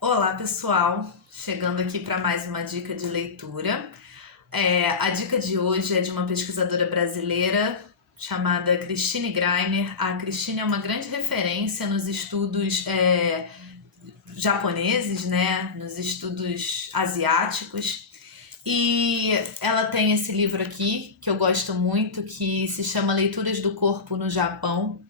Olá, pessoal! Chegando aqui para mais uma dica de leitura. A dica de hoje é de uma pesquisadora brasileira chamada Christine Greiner. A Christine é uma grande referência nos estudos japoneses, né? Nos estudos asiáticos. E ela tem esse livro aqui, que eu gosto muito, que se chama Leituras do Corpo no Japão.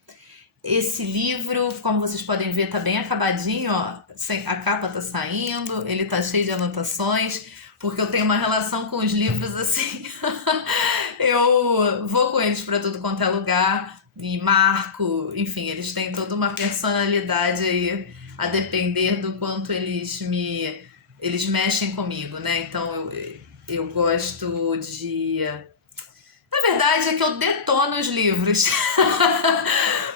Esse livro, como vocês podem ver, tá bem acabadinho, ó. A capa tá saindo, ele tá cheio de anotações, porque eu tenho uma relação com os livros assim. Eu vou com eles para tudo quanto é lugar e marco, enfim, eles têm toda uma personalidade aí, a depender do quanto eles mexem comigo, né? Então eu gosto de. Na verdade é que eu detono os livros.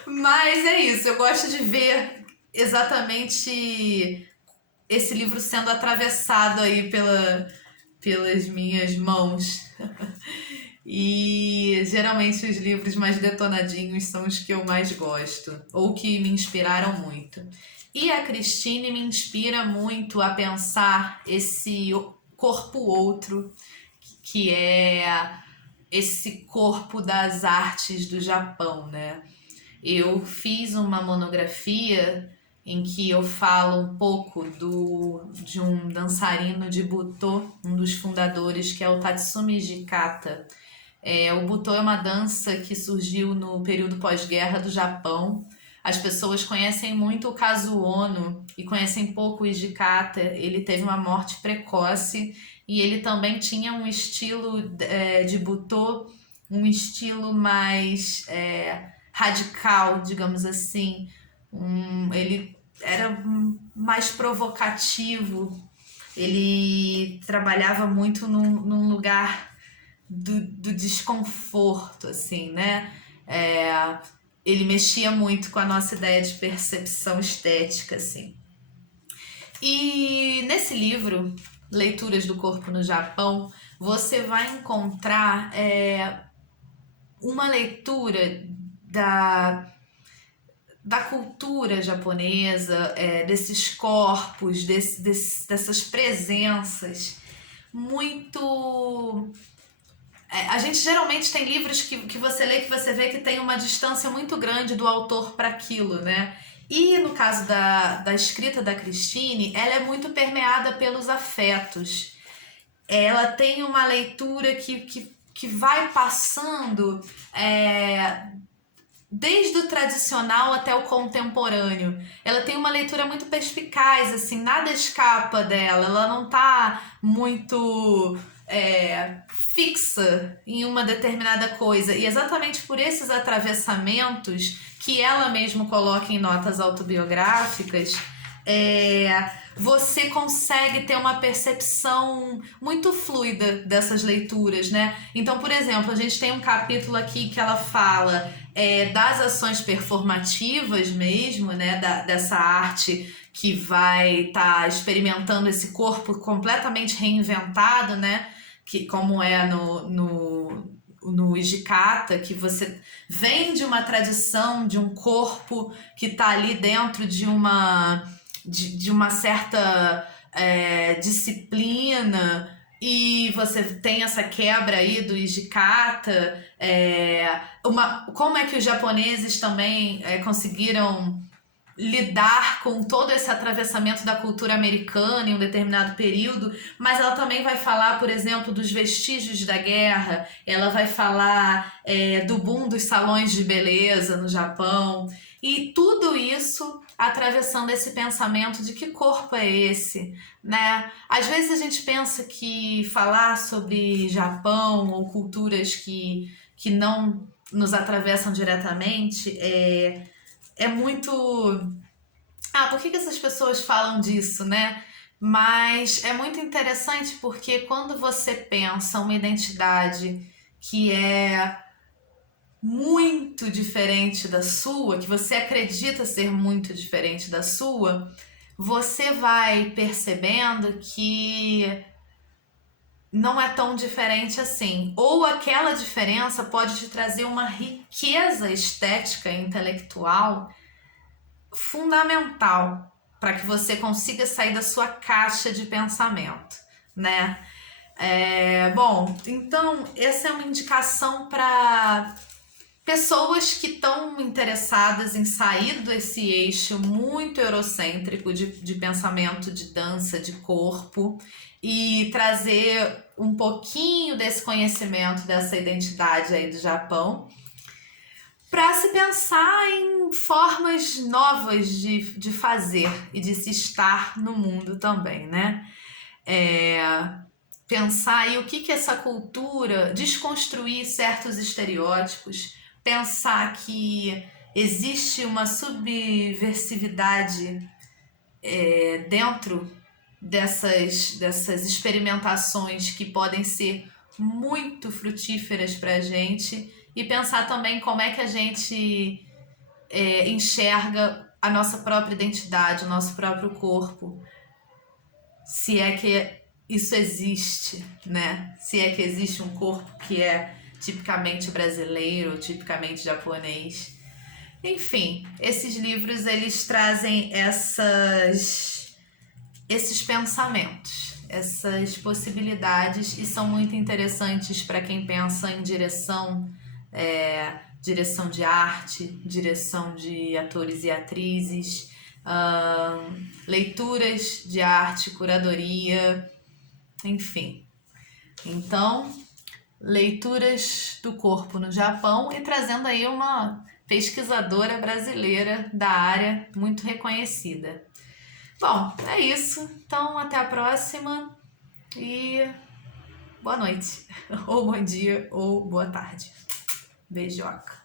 Mas é isso, eu gosto de ver exatamente esse livro sendo atravessado aí pelas minhas mãos. E geralmente os livros mais detonadinhos são os que eu mais gosto, ou que me inspiraram muito. E a Christine me inspira muito a pensar esse corpo outro, que é esse corpo das artes do Japão, né? Eu fiz uma monografia em que eu falo um pouco de um dançarino de Butô, um dos fundadores, que é o Tatsumi Hijikata. O Butô é uma dança que surgiu no período pós-guerra do Japão. As pessoas conhecem muito o Kazuo Ono e conhecem pouco o Hijikata. Ele teve uma morte precoce e ele também tinha um estilo de Butô, um estilo mais radical, digamos assim. Ele era mais provocativo, ele trabalhava muito num lugar do desconforto, assim, né? Ele mexia muito com a nossa ideia de percepção estética, assim. E nesse livro, Leituras do Corpo no Japão, você vai encontrar uma leitura da cultura japonesa, desses corpos, dessas presenças muito. A gente geralmente tem livros que você lê, que você vê que tem uma distância muito grande do autor para aquilo, né? E no caso da escrita da Christine, ela é muito permeada pelos afetos. Ela tem uma leitura que vai passando desde o tradicional até o contemporâneo. Ela tem uma leitura muito perspicaz, assim, nada escapa dela. Ela não tá muito fixa em uma determinada coisa. E exatamente por esses atravessamentos que ela mesma coloca em notas autobiográficas, você consegue ter uma percepção muito fluida dessas leituras, né? Então, por exemplo, a gente tem um capítulo aqui que ela fala das ações performativas mesmo, né? Dessa arte que vai estar experimentando esse corpo completamente reinventado, né? Que, como é no Hijikata, que você vem de uma tradição, de um corpo que está ali dentro de uma certa disciplina, e você tem essa quebra aí do Hijikata. Como é que os japoneses também conseguiram lidar com todo esse atravessamento da cultura americana em um determinado período, mas ela também vai falar, por exemplo, dos vestígios da guerra, ela vai falar do boom dos salões de beleza no Japão, e tudo isso atravessando esse pensamento de que corpo é esse, né? Às vezes a gente pensa que falar sobre Japão ou culturas que não nos atravessam diretamente é muito. Por que essas pessoas falam disso, né? Mas é muito interessante porque quando você pensa uma identidade que é muito diferente da sua, que você acredita ser muito diferente da sua, você vai percebendo que não é tão diferente assim. Ou aquela diferença pode te trazer uma riqueza estética e intelectual fundamental. para que você consiga sair da sua caixa de pensamento, né? Bom, então essa é uma indicação para pessoas que estão interessadas em sair desse eixo muito eurocêntrico de pensamento, de dança, de corpo, e trazer um pouquinho desse conhecimento, dessa identidade aí do Japão, para se pensar em formas novas de fazer e de se estar no mundo também, né? Pensar aí o que essa cultura, desconstruir certos estereótipos, pensar que existe uma subversividade dentro dessas experimentações que podem ser muito frutíferas para a gente, e pensar também como é que a gente enxerga a nossa própria identidade, o nosso próprio corpo, se é que isso existe, né? Se é que existe um corpo que é tipicamente brasileiro, tipicamente japonês. Enfim, esses livros, eles trazem esses pensamentos, essas possibilidades, e são muito interessantes para quem pensa em direção de arte, direção de atores e atrizes, leituras de arte, curadoria, enfim. Então, leituras do corpo no Japão, e trazendo aí uma pesquisadora brasileira da área muito reconhecida. Bom, é isso. Então, até a próxima e boa noite, ou bom dia, ou boa tarde. Beijoca.